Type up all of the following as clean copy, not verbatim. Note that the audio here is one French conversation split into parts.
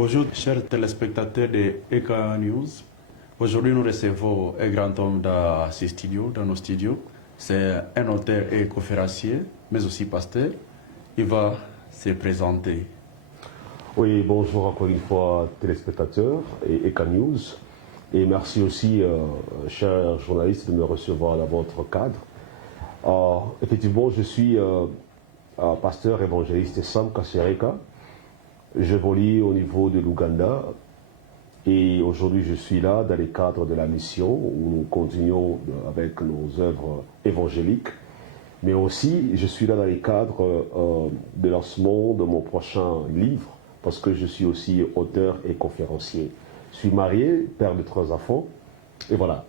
Bonjour, chers téléspectateurs de EKA News. Aujourd'hui, nous recevons un grand homme dans ces studios, dans nos studios. C'est un auteur et conférencier, mais aussi pasteur. Il va se présenter. Oui, bonjour encore une fois, téléspectateurs et EKA News. Et merci aussi, chers journalistes, de me recevoir dans votre cadre. Effectivement, je suis pasteur évangéliste Sam Kasereka. J'évolue au niveau de l'Ouganda et aujourd'hui je suis là dans le cadre de la mission où nous continuons avec nos œuvres évangéliques, mais aussi je suis là dans le cadre de lancement de mon prochain livre parce que je suis aussi auteur et conférencier. Je suis marié, père de 3 enfants et voilà.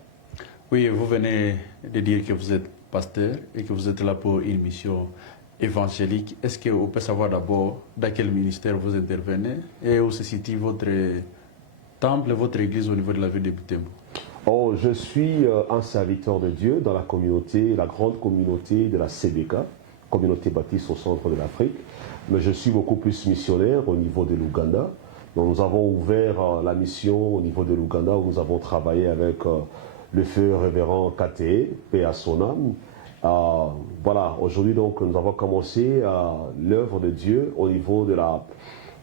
Oui, vous venez de dire que vous êtes pasteur et que vous êtes là pour une mission évangélique. Est-ce qu'on peut savoir d'abord dans quel ministère vous intervenez et où se situe votre temple, votre église au niveau de la ville de Butembo? Oh, je suis un serviteur de Dieu dans la communauté, la grande communauté de la CBK, communauté baptiste au centre de l'Afrique, mais je suis beaucoup plus missionnaire au niveau de l'Ouganda. Nous avons ouvert la mission au niveau de l'Ouganda où nous avons travaillé avec le feu révérend KTE, paix à son âme. Voilà, aujourd'hui donc nous avons commencé l'œuvre de Dieu au niveau de la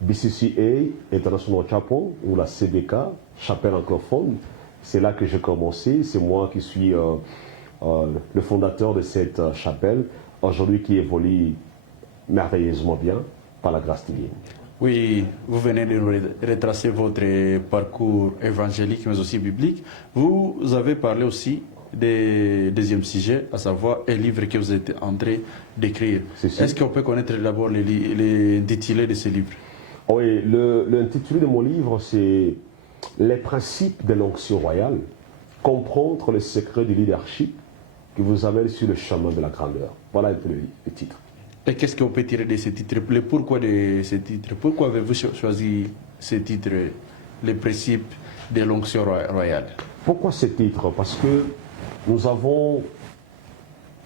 BCCA International Chapel ou la CBK, chapelle anglophone. C'est là que j'ai commencé, c'est moi qui suis le fondateur de cette chapelle, aujourd'hui qui évolue merveilleusement bien par la grâce divine. Oui, vous venez de nous retracer votre parcours évangélique mais aussi biblique. Vous avez parlé aussi du deuxième sujet, à savoir un livre que vous êtes en train d'écrire. Est-ce qu'on peut connaître d'abord l'intitulé de ce livre? Oui, l'intitulé de mon livre, c'est Les principes de l'onction royale, comprendre les secrets du leadership qui vous amène sur le chemin de la grandeur. Voilà un peu le titre. Et qu'est-ce qu'on peut tirer de ce titre? Le pourquoi de ce titre? Pourquoi avez-vous choisi ce titre, les principes de l'onction royale? Pourquoi ce titre? Parce que nous avons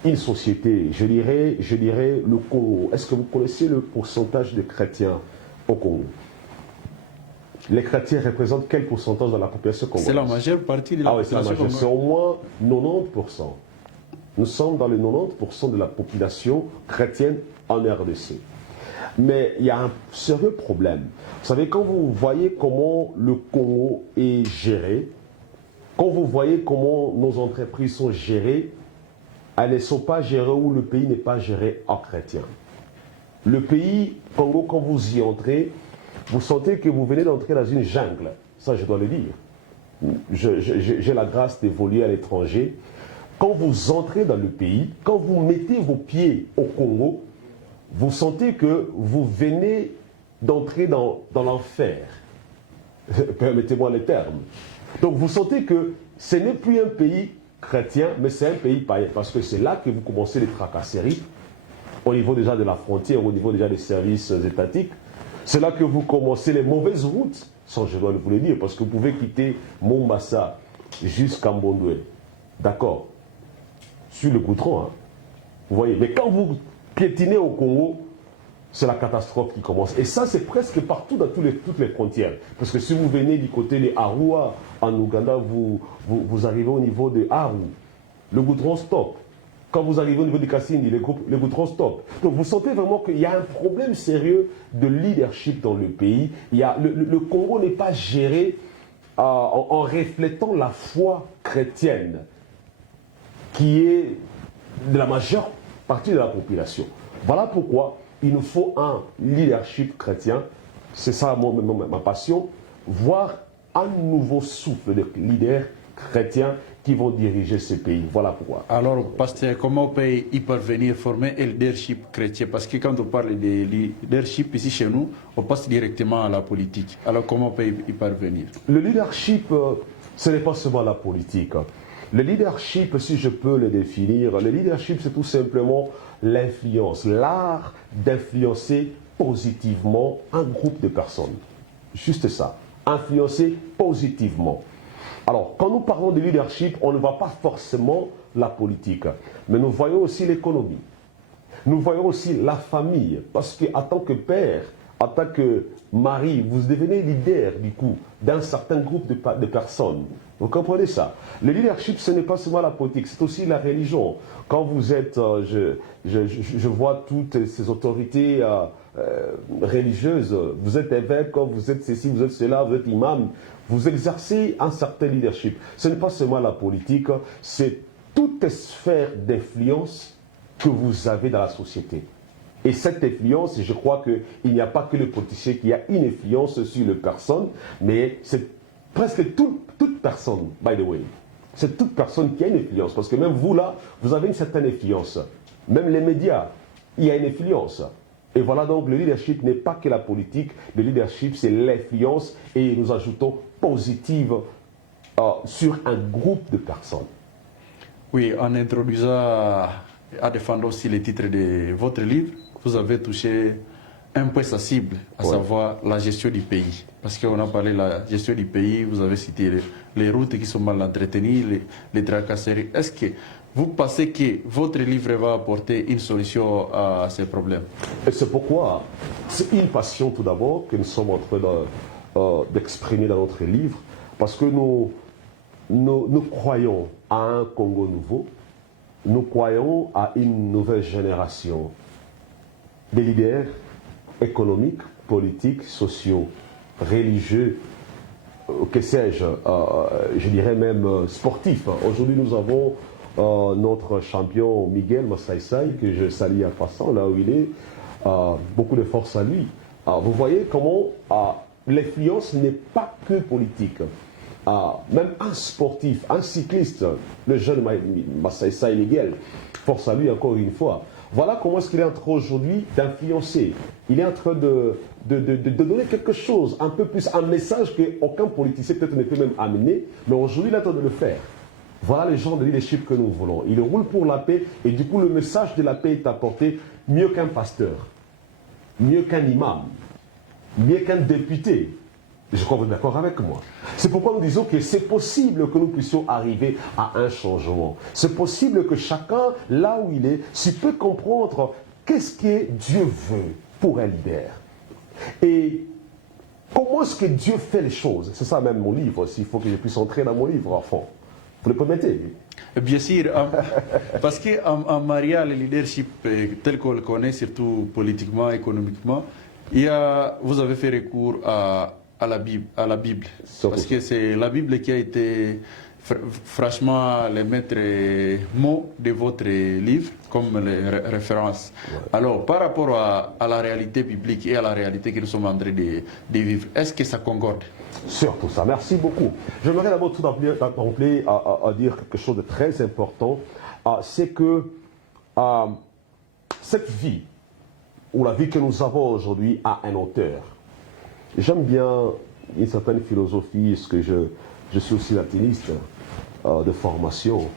une société, je dirais le Congo. Est-ce que vous connaissez le pourcentage de chrétiens au Congo? Les chrétiens représentent quel pourcentage de la population congolaise? C'est la majeure partie de la population congolaise. C'est au moins 90%. Nous sommes dans les 90% de la population chrétienne en RDC. Mais il y a un sérieux problème. Vous savez, quand vous voyez comment le Congo est géré, quand vous voyez comment nos entreprises sont gérées, elles ne sont pas gérées où le pays n'est pas géré en chrétien. Le pays Congo, quand vous y entrez, vous sentez que vous venez d'entrer dans une jungle. Ça, je dois le dire. J'ai la grâce d'évoluer à l'étranger. Quand vous entrez dans le pays, quand vous mettez vos pieds au Congo, vous sentez que vous venez d'entrer dans l'enfer. Permettez-moi le terme. Donc vous sentez que ce n'est plus un pays chrétien, mais c'est un pays païen. Parce que c'est là que vous commencez les tracasseries, au niveau déjà de la frontière, au niveau déjà des services étatiques. C'est là que vous commencez les mauvaises routes, sans je dois vous le dire, parce que vous pouvez quitter Mombasa jusqu'à Mbondoué. D'accord? Sur le goudron, hein. Vous voyez. Mais quand vous piétinez au Congo, c'est la catastrophe qui commence. Et ça, c'est presque partout dans toutes les frontières. Parce que si vous venez du côté de Arua, en Ouganda, vous arrivez au niveau de Aru. Le goudron stop. Quand vous arrivez au niveau de Kassindi, le goudron stop. Donc vous sentez vraiment qu'il y a un problème sérieux de leadership dans le pays. Le Congo n'est pas géré en reflétant la foi chrétienne qui est de la majeure partie de la population. Voilà pourquoi il nous faut un leadership chrétien, c'est ça ma passion, voir un nouveau souffle de leaders chrétiens qui vont diriger ce pays. Voilà pourquoi. Alors, pasteur, comment on peut y parvenir, former un leadership chrétien? Parce que quand on parle de leadership ici chez nous, on passe directement à la politique. Alors, comment on peut y parvenir? Le leadership, ce n'est pas seulement la politique. Le leadership, si je peux le définir, le leadership, c'est tout simplement l'influence, l'art d'influencer positivement un groupe de personnes. Juste ça, influencer positivement. Alors, quand nous parlons de leadership, on ne voit pas forcément la politique, mais nous voyons aussi l'économie. Nous voyons aussi la famille, parce qu'en tant que père, en tant que mari, vous devenez leader du coup d'un certain groupe de personnes. Vous comprenez ça? Le leadership, ce n'est pas seulement la politique, c'est aussi la religion. Quand vous êtes, je vois toutes ces autorités religieuses, vous êtes évêque, vous êtes ceci, vous êtes cela, vous êtes imam, vous exercez un certain leadership. Ce n'est pas seulement la politique, c'est toute sphère d'influence que vous avez dans la société. Et cette influence, je crois qu'il n'y a pas que le politicien qui a une influence sur les personnes, mais c'est presque toute personne, by the way. C'est toute personne qui a une influence. Parce que même vous là, vous avez une certaine influence. Même les médias, il y a une influence. Et voilà donc, le leadership n'est pas que la politique. Le leadership, c'est l'influence. Et nous ajoutons positive sur un groupe de personnes. Oui, en introduisant à défendre aussi les titres de votre livre, vous avez touché un point sensible, à savoir la gestion du pays. Parce qu'on a parlé de la gestion du pays, vous avez cité les routes qui sont mal entretenues, les tracasseries. Est-ce que vous pensez que votre livre va apporter une solution à ces problèmes? Et c'est pourquoi c'est une passion tout d'abord que nous sommes en train d'exprimer dans notre livre, parce que nous croyons à un Congo nouveau, nous croyons à une nouvelle génération de leaders économiques, politiques, sociaux, religieux, que sais-je, je dirais même sportifs. Aujourd'hui, nous avons notre champion Miguel Massaïsaï, que je salue à passant, là où il est. Beaucoup de force à lui. Vous voyez comment l'influence n'est pas que politique. Même un sportif, un cycliste, le jeune Massaïsaï Miguel, force à lui encore une fois. Voilà comment est-ce qu'il est en train aujourd'hui d'influencer. Il est en train de donner quelque chose, un peu plus, un message qu'aucun politicien peut-être ne peut même amener, mais aujourd'hui il est en train de le faire. Voilà le genre de leadership que nous voulons. Il roule pour la paix et du coup le message de la paix est apporté mieux qu'un pasteur, mieux qu'un imam, mieux qu'un député. Je crois que vous êtes d'accord avec moi. C'est pourquoi nous disons que c'est possible que nous puissions arriver à un changement. C'est possible que chacun, là où il est, s'il peut comprendre qu'est-ce que Dieu veut pour un leader. Et comment est-ce que Dieu fait les choses. C'est ça même mon livre, s'il faut que je puisse entrer dans mon livre à fond. Vous le permettez? Bien sûr, parce qu'en mariant le leadership tel qu'on le connaît, surtout politiquement, économiquement, vous avez fait recours à la Bible. Parce que c'est la Bible qui a été franchement les maîtres mots de votre livre comme les références. Ouais. Alors, par rapport à la réalité biblique et à la réalité que nous sommes en train de vivre, est-ce que ça concorde? Surtout ça, merci beaucoup. J'aimerais d'abord tout d'emblée à dire quelque chose de très important. C'est que cette vie, ou la vie que nous avons aujourd'hui, a un auteur. J'aime bien une certaine philosophie, parce que je suis aussi latiniste de formation.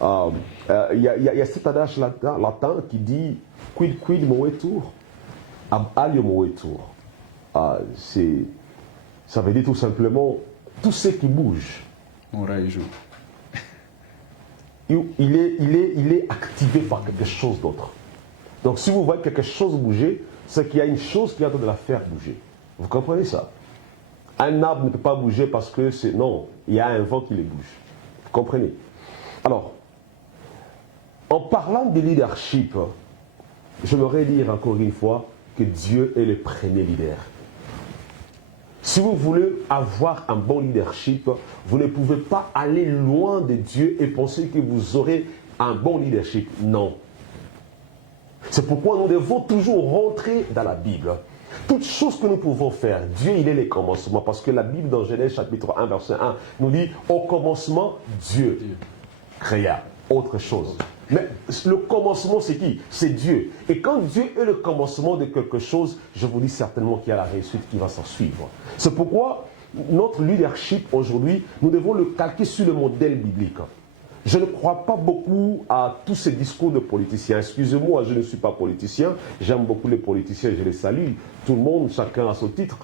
Il y a cet adage latin qui dit « quid movetur, ab alio movetur ». Ça veut dire tout simplement tout ce qui bouge. Il est activé par quelque chose d'autre. Donc si vous voyez quelque chose bouger, c'est qu'il y a une chose qui est en train de la faire bouger. Vous comprenez ça? Un arbre ne peut pas bouger parce que c'est... Non, il y a un vent qui les bouge. Vous comprenez? Alors, en parlant de leadership, j'aimerais dire encore une fois que Dieu est le premier leader. Si vous voulez avoir un bon leadership, vous ne pouvez pas aller loin de Dieu et penser que vous aurez un bon leadership. Non. C'est pourquoi nous devons toujours rentrer dans la Bible. Toutes choses que nous pouvons faire, Dieu, il est le commencement. Parce que la Bible, dans Genèse chapitre 1, verset 1, nous dit, au commencement, Dieu créa autre chose. Mais le commencement, c'est qui? C'est Dieu. Et quand Dieu est le commencement de quelque chose, je vous dis certainement qu'il y a la réussite qui va s'en suivre. C'est pourquoi notre leadership aujourd'hui, nous devons le calquer sur le modèle biblique. Je ne crois pas beaucoup à tous ces discours de politiciens. Excusez-moi, je ne suis pas politicien. J'aime beaucoup les politiciens, je les salue. Tout le monde, chacun à son titre.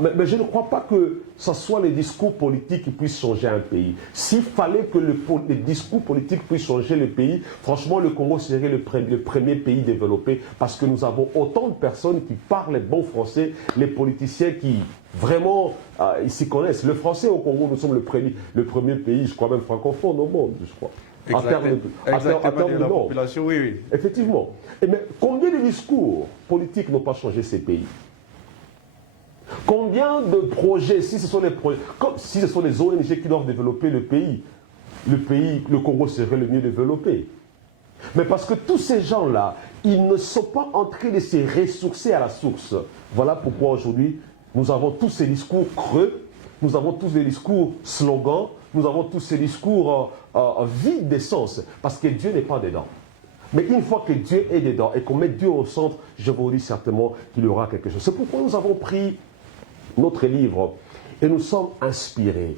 Mais je ne crois pas que ce soit les discours politiques qui puissent changer un pays. S'il fallait que les discours politiques puissent changer le pays, franchement, le Congo serait le premier pays développé parce que nous avons autant de personnes qui parlent bon français, les politiciens qui vraiment ils s'y connaissent. Le français au Congo, nous sommes le premier pays, je crois même francophone au monde, je crois. Exactement, de la population, oui, oui. Effectivement. Mais combien de discours politiques n'ont pas changé ces pays? Combien de projets, si ce sont les ONG qui doivent développer le Congo serait le mieux développé. Mais parce que tous ces gens-là, ils ne sont pas en train de se ressourcer à la source. Voilà pourquoi aujourd'hui, nous avons tous ces discours creux, nous avons tous des discours slogans, nous avons tous ces discours vides d'essence, parce que Dieu n'est pas dedans. Mais une fois que Dieu est dedans et qu'on met Dieu au centre, je vous dis certainement qu'il y aura quelque chose. C'est pourquoi nous avons pris notre livre et nous sommes inspirés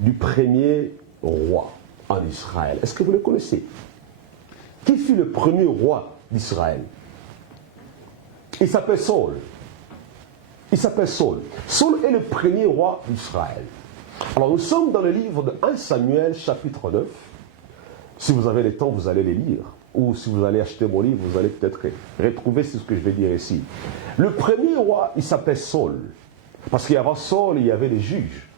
du premier roi en Israël. Est-ce que vous le connaissez? Qui fut le premier roi d'Israël? Il s'appelle Saul. Il s'appelle Saul. Saul est le premier roi d'Israël. Alors nous sommes dans le livre de 1 Samuel chapitre 9. Si vous avez le temps, vous allez les lire. Ou si vous allez acheter mon livre, vous allez peut-être retrouver ce que je vais dire ici. Le premier roi, il s'appelle Saul. Parce qu'avant Saul, il y avait les juges.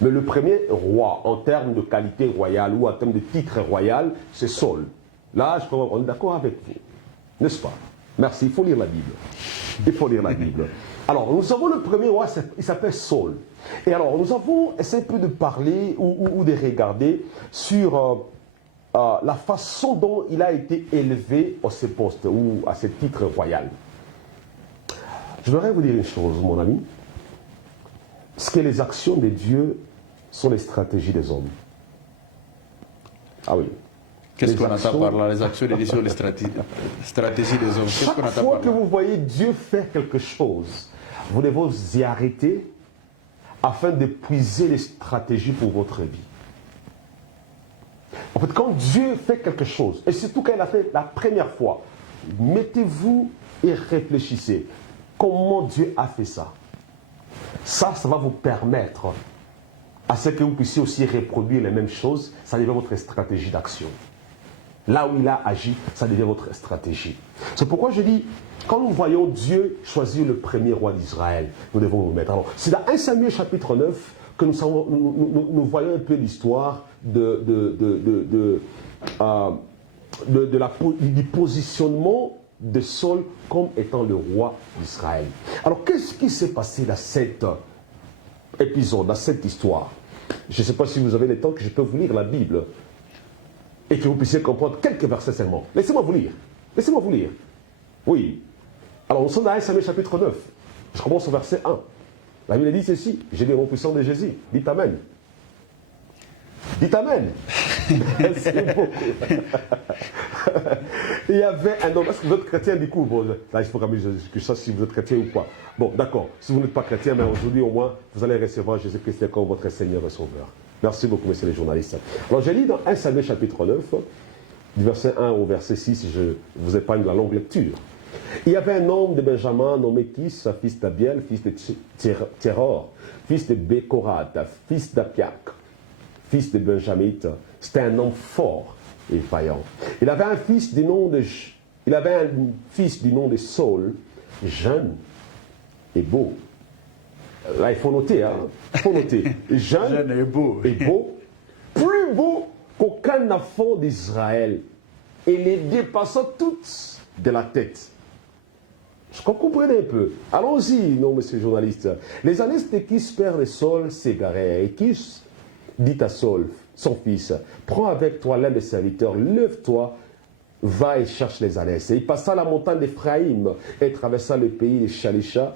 Mais le premier roi, en termes de qualité royale ou en termes de titre royal, c'est Saul. Là, je crois qu'on est d'accord avec vous. N'est-ce pas? Merci, il faut lire la Bible. Il faut lire la Bible. Alors, nous avons le premier roi, il s'appelle Saul. Et alors, nous avons essayé un peu de parler ou de regarder sur la façon dont il a été élevé à ce poste ou à ce titre royal. Je voudrais vous dire une chose, mon ami. Ce que les actions de Dieu sont les stratégies des hommes. Ah oui. Qu'est-ce qu'on entend par là? Les actions de Dieu sont les stratégies des hommes. Chaque fois que vous voyez Dieu faire quelque chose, vous devez vous y arrêter afin d'épuiser les stratégies pour votre vie. En fait, quand Dieu fait quelque chose, et surtout quand il a fait la première fois, mettez-vous et réfléchissez. Comment Dieu a fait ça? Ça va vous permettre à ce que vous puissiez aussi reproduire les mêmes choses. Ça devient votre stratégie d'action. Là où il a agi, ça devient votre stratégie. C'est pourquoi je dis, quand nous voyons Dieu choisir le premier roi d'Israël, nous devons nous mettre. Alors, c'est dans 1 Samuel chapitre 9 que nous voyons un peu l'histoire du positionnement de Saul comme étant le roi d'Israël. Alors, qu'est-ce qui s'est passé dans cet épisode, dans cette histoire? Je ne sais pas si vous avez le temps que je peux vous lire la Bible et que vous puissiez comprendre quelques versets seulement. Laissez-moi vous lire. Laissez-moi vous lire. Oui. Alors, nous sommes dans 1 Samuel chapitre 9. Je commence au verset 1. La Bible dit ceci. J'ai dit au puissant de Jésus. Dites Amen. Dites Amen. C'est beau. Il y avait un homme. Est-ce que vous êtes chrétien du coup? Bon, là, il faut quand même que je sache si vous êtes chrétien ou pas. Bon, d'accord. Si vous n'êtes pas chrétien, mais aujourd'hui au moins, vous allez recevoir Jésus-Christ comme votre Seigneur et Sauveur. Merci beaucoup, messieurs les journalistes. Alors, j'ai lu dans 1 Samuel chapitre 9, du verset 1 au verset 6, je vous épargne la longue lecture. Il y avait un homme de Benjamin nommé Kis, fils d'Abiel, fils de Téror, fils de Bécorat, fils d'Apiak, fils de Benjamite. C'était un homme fort et vaillant. Il avait un fils du nom de Saul, jeune et beau. Là, il faut noter, hein. Il faut noter. Jeune et beau. Plus beau qu'aucun enfant d'Israël. Et les dépassant toutes de la tête. Je comprenais un peu. Allons-y, non, monsieur le journaliste. Les années de Kis, père de Saul, s'égarèrent. Et Kis dit à Saul, son fils, prends avec toi l'un des serviteurs, lève-toi, va et cherche les ânesses. Et il passa la montagne d'Éphraïm et traversa le pays des Chalisha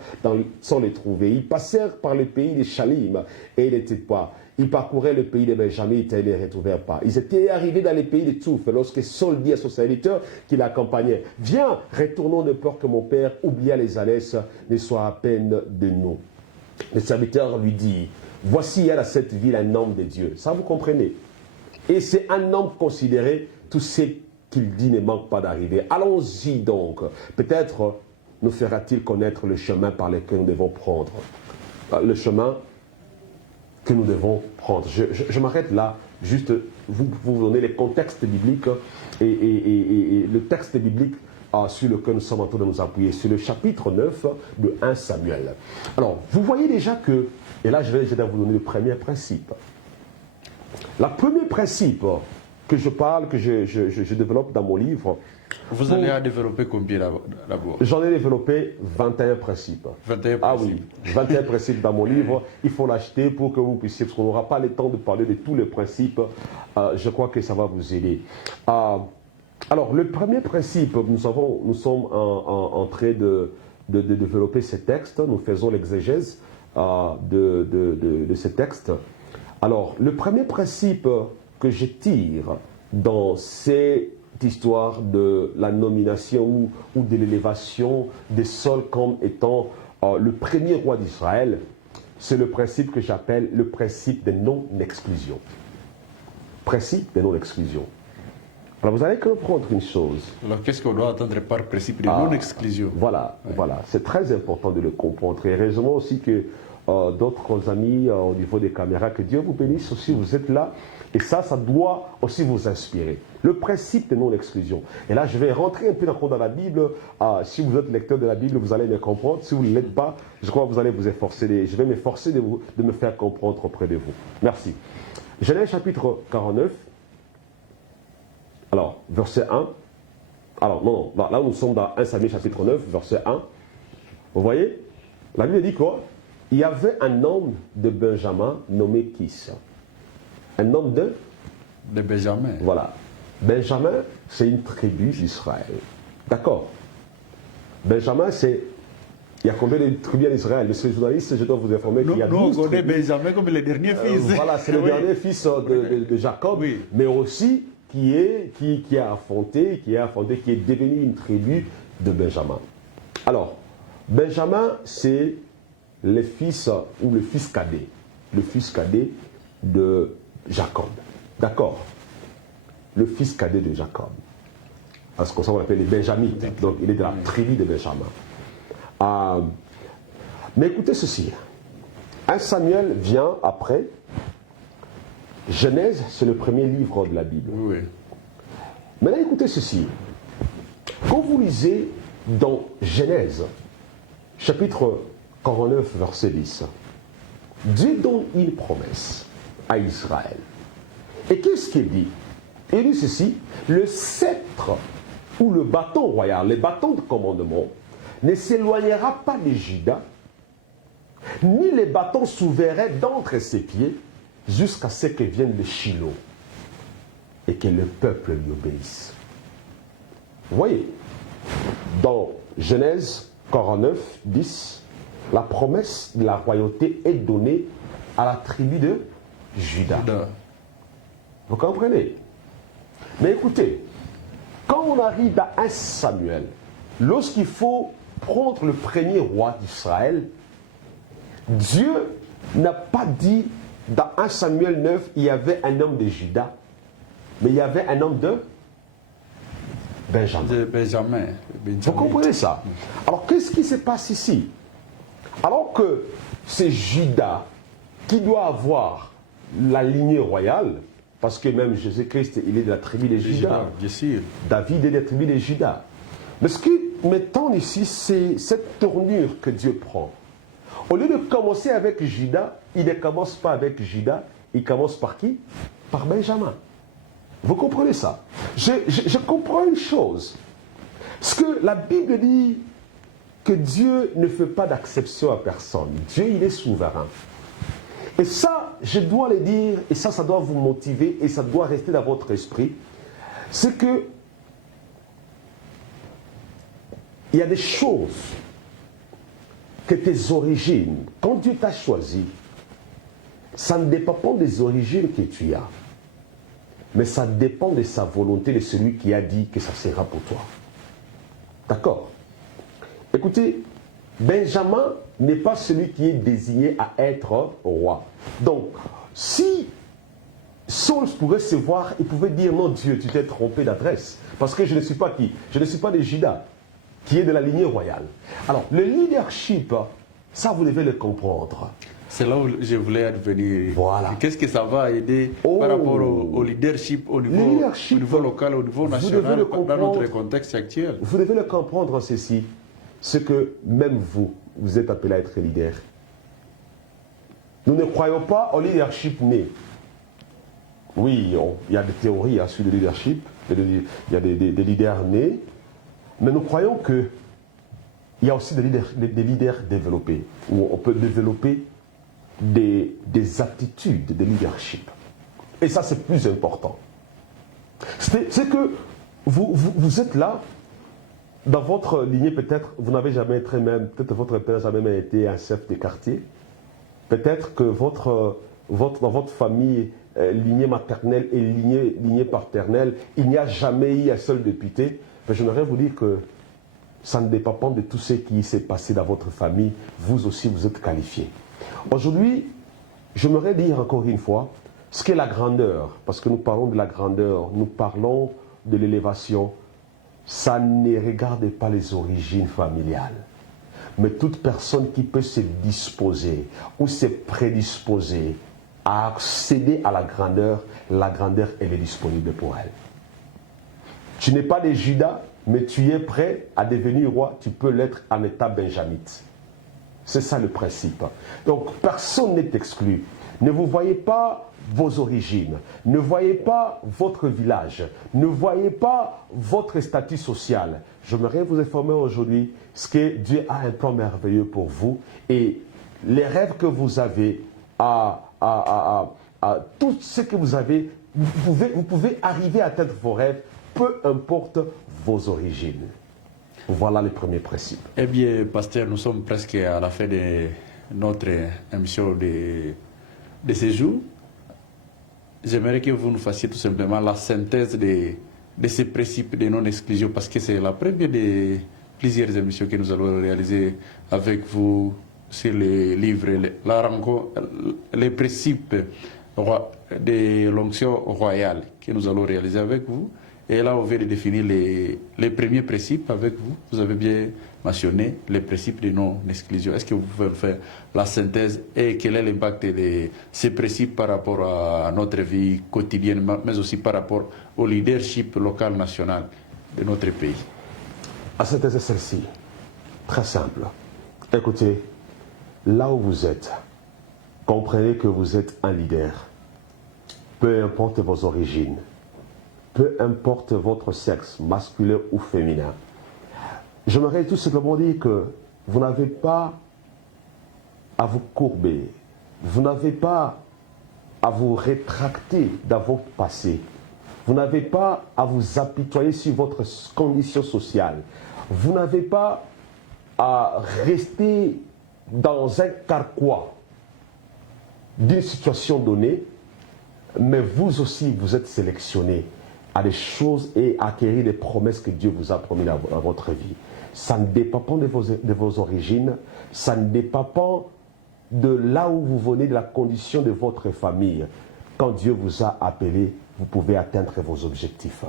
sans les trouver. Ils passèrent par le pays des Chalim et ils n'étaient pas. Ils parcouraient le pays des Benjamites et ils ne les retrouvèrent pas. Ils étaient arrivés dans le pays de Touf lorsque Saul dit à son serviteur qui l'accompagnait, viens, retournons de peur que mon père, oubliant les ânesses, ne soit à peine de nous. Le serviteur lui dit, voici il y a dans cette ville un homme de Dieu. Ça vous comprenez? Et c'est un homme considéré, tout ce qu'il dit ne manque pas d'arriver. Allons-y donc. Peut-être nous fera-t-il connaître le chemin par lequel nous devons prendre. Le chemin que nous devons prendre. Je m'arrête là, juste vous donner les contextes bibliques et le texte biblique sur lequel nous sommes en train de nous appuyer, sur le chapitre 9 de 1 Samuel. Alors, vous voyez déjà que, et là je vais vous donner le premier principe. Le premier principe que je parle, que je développe dans mon livre. Vous allez à développer combien d'abord? J'en ai développé 21 principes. 21 principes. Ah oui, 21 principes dans mon livre. Il faut l'acheter pour que vous puissiez, parce qu'on n'aura pas le temps de parler de tous les principes. Je crois que ça va vous aider. Alors, le premier principe, nous sommes en train de développer ces textes. Nous faisons l'exégèse de ces textes. Alors, le premier principe que je tire dans cette histoire de la nomination ou de l'élévation de Saul comme étant le premier roi d'Israël, c'est le principe que j'appelle le principe de non-exclusion. Principe de non-exclusion. Alors vous allez comprendre une chose. Alors qu'est-ce qu'on doit attendre par principe de non-exclusion? Voilà, voilà. C'est très important de le comprendre. Et heureusement aussi que d'autres amis au niveau des caméras, que Dieu vous bénisse aussi, vous êtes là. Et ça doit aussi vous inspirer. Le principe de non-exclusion. Et là, je vais rentrer un peu dans la Bible. Si vous êtes lecteur de la Bible, vous allez me comprendre. Si vous ne l'êtes pas, je crois que vous allez vous efforcer. Je vais m'efforcer de me faire comprendre auprès de vous. Merci. Genèse chapitre 49. Alors, verset 1. Alors, non, là nous sommes dans 1 Samuel chapitre 9, verset 1. Vous voyez? La Bible dit quoi? Il y avait un homme de Benjamin nommé Kis. Un homme de Benjamin. Voilà. Benjamin, c'est une tribu d'Israël. D'accord. Benjamin, c'est... Il y a combien de tribus en Israël? Monsieur le journaliste, je dois vous informer qu'il y a 12 tribus. On connaît Benjamin comme le dernier fils. Voilà, c'est le dernier fils de Jacob, oui. Mais aussi qui a affronté, qui est devenu une tribu de Benjamin. Alors, Benjamin, c'est le fils ou le fils cadet de Jacob. D'accord? Le fils cadet de Jacob. Parce qu'on l'appelle les Benjamites. Donc il est de la tribu de Benjamin. Mais écoutez ceci. 1 Samuel vient après. Genèse, c'est le premier livre de la Bible. Oui. Maintenant écoutez ceci. Quand vous lisez dans Genèse, chapitre 49, verset 10, Dieu donne une promesse à Israël. Et qu'est-ce qu'il dit? Il dit ceci: le sceptre ou le bâton royal, le bâton de commandement, ne s'éloignera pas de Juda, ni les bâtons souverains d'entre ses pieds, jusqu'à ce que vienne le Shiloh et que le peuple lui obéisse. Vous voyez, dans Genèse 49, 10, la promesse de la royauté est donnée à la tribu de Juda. Vous comprenez? Mais écoutez, quand on arrive à 1 Samuel, lorsqu'il faut prendre le premier roi d'Israël, Dieu n'a pas dit dans 1 Samuel 9, il y avait un homme de Juda, mais il y avait un homme de Benjamin. Vous comprenez ça? Alors qu'est-ce qui se passe ici? Alors que c'est Juda qui doit avoir la lignée royale, parce que même Jésus-Christ, il est de la tribu de Juda. David est de la tribu de Juda. Mais ce qui m'étonne ici, c'est cette tournure que Dieu prend. Au lieu de commencer avec Juda, il ne commence pas avec Juda, il commence par qui? Par Benjamin. Vous comprenez ça? Je comprends une chose. Parce que la Bible dit que Dieu ne fait pas d'acception à personne. Dieu, il est souverain. Et ça, je dois le dire, et ça doit vous motiver, et ça doit rester dans votre esprit, c'est que il y a des choses que tes origines, quand Dieu t'a choisi, ça ne dépend pas des origines que tu as, mais ça dépend de sa volonté, de celui qui a dit que ça sera pour toi. D'accord? Écoutez, Benjamin n'est pas celui qui est désigné à être roi. Donc, si Saul pouvait se voir, il pouvait dire: non, Dieu, tu t'es trompé d'adresse. Parce que je ne suis pas qui? Je ne suis pas de Juda. qui est de la lignée royale. Alors, le leadership, ça vous devez le comprendre. C'est là où je voulais advenir. Voilà. Qu'est-ce que ça va aider par rapport au leadership au niveau local, au niveau national, dans notre contexte actuel? Vous devez le comprendre ceci, c'est que même vous, vous êtes appelé à être leader. Nous ne croyons pas au leadership né. Oui, il y a des théories sur le leadership, il y a des leaders nés, mais nous croyons qu'il y a aussi des leaders développés, où on peut développer des aptitudes de leadership. Et ça, c'est plus important. C'est que vous êtes là, dans votre lignée, peut-être, vous n'avez jamais été même, peut-être votre père n'a jamais été un chef de quartier. Peut-être que dans votre famille, lignée maternelle et lignée paternelle, il n'y a jamais eu un seul député. Mais j'aimerais vous dire que ça ne dépend pas de tout ce qui s'est passé dans votre famille. Vous aussi, vous êtes qualifié. Aujourd'hui, j'aimerais dire encore une fois ce qu'est la grandeur. Parce que nous parlons de la grandeur, nous parlons de l'élévation. Ça ne regarde pas les origines familiales. Mais toute personne qui peut se disposer ou se prédisposer à accéder à la grandeur, elle est disponible pour elle. Tu n'es pas de Judas, mais tu es prêt à devenir roi, tu peux l'être en état benjamite. C'est ça le principe. Donc personne n'est exclu. Ne vous voyez pas vos origines, ne voyez pas votre village, ne voyez pas votre statut social. J'aimerais vous informer aujourd'hui ce que Dieu a un plan merveilleux pour vous et les rêves que vous avez, tout ce que vous avez, vous pouvez arriver à atteindre vos rêves, peu importe vos origines. Voilà le premier principe. Eh bien, pasteur, nous sommes presque à la fin de notre émission de ce jour. J'aimerais que vous nous fassiez tout simplement la synthèse de ces principes de non-exclusion, parce que c'est la première de plusieurs émissions que nous allons réaliser avec vous sur les livres, la rencontre, les principes de l'onction royale que nous allons réaliser avec vous. Et là, on vient de définir les premiers principes avec vous. Vous avez bien mentionné les principes de non-exclusion. Est-ce que vous pouvez faire la synthèse et quel est l'impact de ces principes par rapport à notre vie quotidienne, mais aussi par rapport au leadership local, national de notre pays? La synthèse est celle-ci, très simple. Écoutez, là où vous êtes, comprenez que vous êtes un leader. Peu importe vos origines, peu importe votre sexe, masculin ou féminin. J'aimerais tout simplement dire que vous n'avez pas à vous courber, vous n'avez pas à vous rétracter dans votre passé, vous n'avez pas à vous apitoyer sur votre condition sociale, vous n'avez pas à rester dans un carquois d'une situation donnée, mais vous aussi, vous êtes sélectionné à des choses et acquérir les promesses que Dieu vous a promises dans votre vie. Ça ne dépend pas de vos origines, ça ne dépend pas de là où vous venez, de la condition de votre famille. Quand Dieu vous a appelé, vous pouvez atteindre vos objectifs.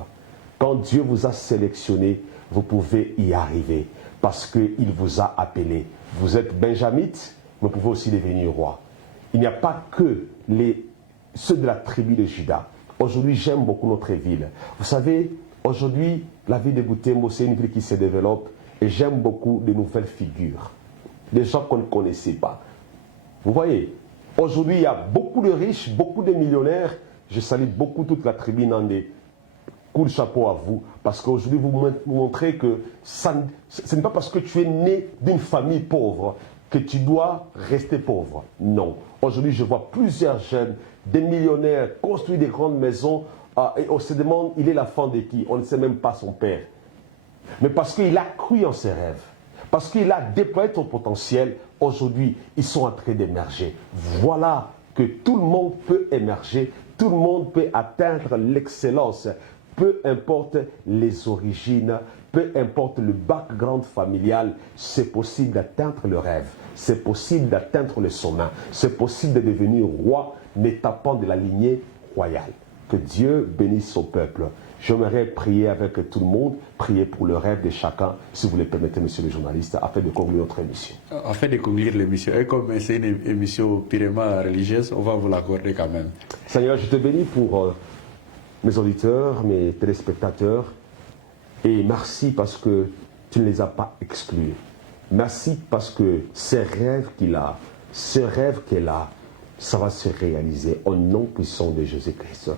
Quand Dieu vous a sélectionné, vous pouvez y arriver parce qu'il vous a appelé. Vous êtes benjamite, mais vous pouvez aussi devenir roi. Il n'y a pas que ceux de la tribu de Juda. Aujourd'hui, j'aime beaucoup notre ville. Vous savez, aujourd'hui, la ville de Butembo, c'est une ville qui se développe et j'aime beaucoup de nouvelles figures. Des gens qu'on ne connaissait pas. Vous voyez, aujourd'hui, il y a beaucoup de riches, beaucoup de millionnaires. Je salue beaucoup toute la tribu Nandé. Coup de chapeau à vous, parce qu'aujourd'hui, vous montrez que ce n'est pas parce que tu es né d'une famille pauvre que tu dois rester pauvre. Non. Aujourd'hui, je vois plusieurs jeunes, des millionnaires, construire des grandes maisons, et on se demande, il est l'enfant de qui? On ne sait même pas son père. Mais parce qu'il a cru en ses rêves, parce qu'il a déployé son potentiel, aujourd'hui, ils sont en train d'émerger. Voilà que tout le monde peut émerger, tout le monde peut atteindre l'excellence, peu importe les origines, peu importe le background familial, c'est possible d'atteindre le rêve, c'est possible d'atteindre le sommet, c'est possible de devenir roi n'étant pas de la lignée royale. Que Dieu bénisse son peuple j'aimerais prier avec tout le monde, prier pour le rêve de chacun, si vous le permettez, monsieur le journaliste, afin de conclure notre émission. Afin de conclure l'émission, et comme c'est une émission purement religieuse, on va vous l'accorder quand même. Seigneur, je te bénis pour mes auditeurs, mes téléspectateurs, et merci parce que tu ne les as pas exclus. Merci parce que ces rêves qu'il a, ce rêve qu'elle a, ça va se réaliser au nom puissant de Jésus-Christ.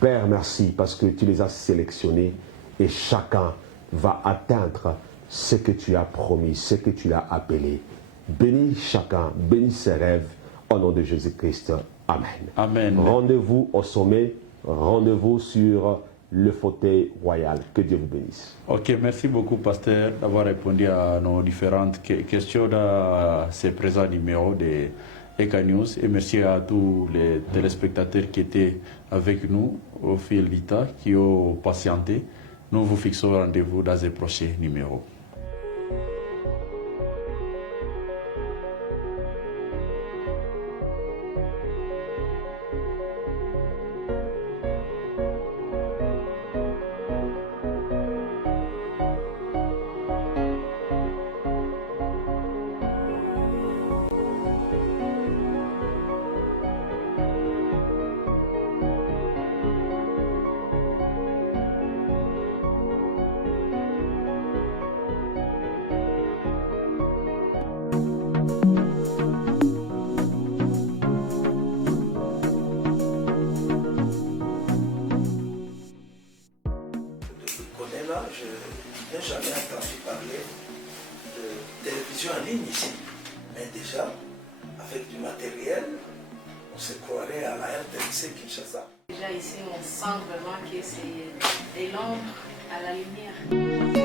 Père, merci parce que tu les as sélectionnés et chacun va atteindre ce que tu as promis, ce que tu as appelé. Bénis chacun, bénis ses rêves au nom de Jésus-Christ. Amen. Amen. Rendez-vous au sommet, rendez-vous sur le fauteuil royal. Que Dieu vous bénisse. Ok, merci beaucoup, pasteur, d'avoir répondu à nos différentes questions dans ces présents numéros de ECA News. Et merci à tous les téléspectateurs qui étaient avec nous au fil du temps, qui ont patienté. Nous vous fixons rendez-vous dans un prochain numéro. Je n'ai jamais entendu parler de télévision en ligne ici. Mais déjà, avec du matériel, on se croirait à la RTNC Kinshasa. Déjà ici, on sent vraiment que c'est de l'ombre à la lumière.